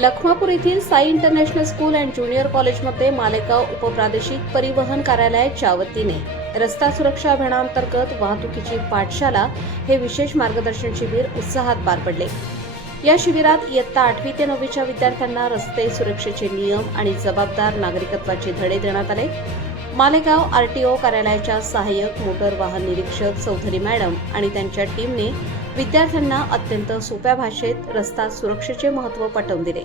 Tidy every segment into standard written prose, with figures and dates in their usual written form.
लखमापूर येथील Sai international school and junior कॉलेजमध्ये मालेगाव उपप्रादेशिक परिवहन कार्यालयाच्या वतीने रस्ता सुरक्षा अभियानांतर्गत वाहतुकीची पाठशाला हे विशेष मार्गदर्शन शिबिर उत्साहात पार पडले। या शिबिरात इयत्ता 8वी ते 9वीच्या विद्यार्थ्यांना रस्ते सुरक्षेचे नियम आणि जबाबदार नागरिकत्वाचे धडे देण्यात आले। मालेगाव आरटीओ कार्यालयाच्या सहाय्यक मोटर वाहन निरीक्षक चौधरी मॅडम आणि त्यांच्या टीमने विद्यार्थ्यांना अत्यंत सोप्या भाषेत रस्ता सुरक्षेचे महत्त्व पटवून दिले।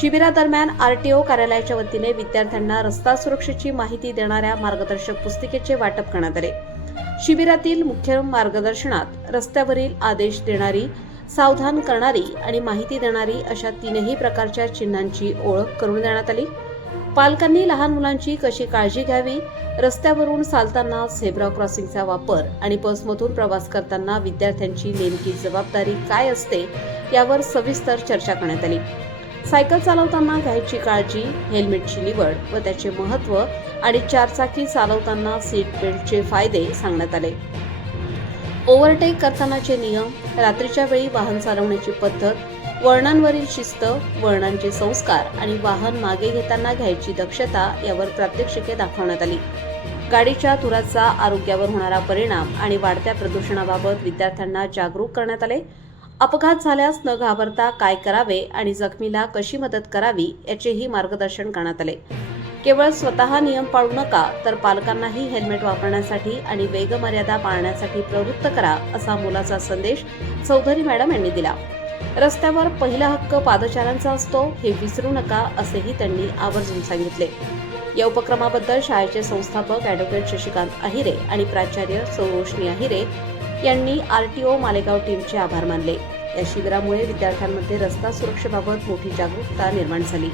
शिबिरादरम्यान आरटीओ कार्यालयाच्या वतीने विद्यार्थ्यांना रस्ता सुरक्षेची माहिती देणाऱ्या मार्गदर्शक पुस्तिकेचे वाटप करण्यात आले। शिबिरातील मुख्य मार्गदर्शनात रस्त्यावरील आदेश देणारी, सावधान करणारी आणि माहिती देणारी अशा तीनही प्रकारच्या चिन्हांची ओळख करून देण्यात आली। पालकांनी लहान मुलांची कशी काळजी घ्यावी, रस्त्यावरून चालताना झेब्रा क्रॉसिंगचा वापर आणि बसमधून प्रवास करताना विद्यार्थ्यांची नेमकी जबाबदारी काय असते यावर सविस्तर चर्चा करण्यात आली। सायकल चालवताना घ्यायची काळजी, हेल्मेटची निवड व त्याचे महत्त्व आणि चारचाकी चालवताना सीट बेल्टचे फायदे सांगण्यात आले। ओव्हरटेक करतानाचे नियम, रात्रीच्या वेळी वाहन चालवण्याची पद्धत, वळणांवरील शिस्त, वळणांचे संस्कार आणि वाहन मागे घेताना घ्यायची दक्षता यावर प्रात्यक्षिके दाखवण्यात आली। गाडीच्या धुराचा आरोग्यावर होणारा परिणाम आणि वाढत्या प्रदूषणाबाबत विद्यार्थ्यांना जागरूक करण्यात आले। अपघात झाल्यास न घाबरता काय करावे आणि जखमीला कशी मदत करावी याचेही मार्गदर्शन करण्यात आले। केवळ स्वतः नियम पाळू नका तर पालकांनाही हेल्मेट वापरण्यासाठी आणि वेगमर्यादा पाळण्यासाठी प्रवृत्त करा असा मोलाचा संदेश चौधरी मॅडम यांनी दिला। रस्त्यावर पहिला हक्क पादचाऱ्यांचा असतो हे विसरू नका असेही त्यांनी आवर्जून सांगितले। या उपक्रमाबद्दल शाळेचे संस्थापक ॲडव्होकेट शशिकांत अहिरे आणि प्राचार्य सौरोष्णी अहिरे यांनी आरटीओ मालेगाव टीमचे आभार मानले। या शिबिरामुळे विद्यार्थ्यांमध्ये रस्ता सुरक्षेबाबत मोठी जागरूकता निर्माण झाली।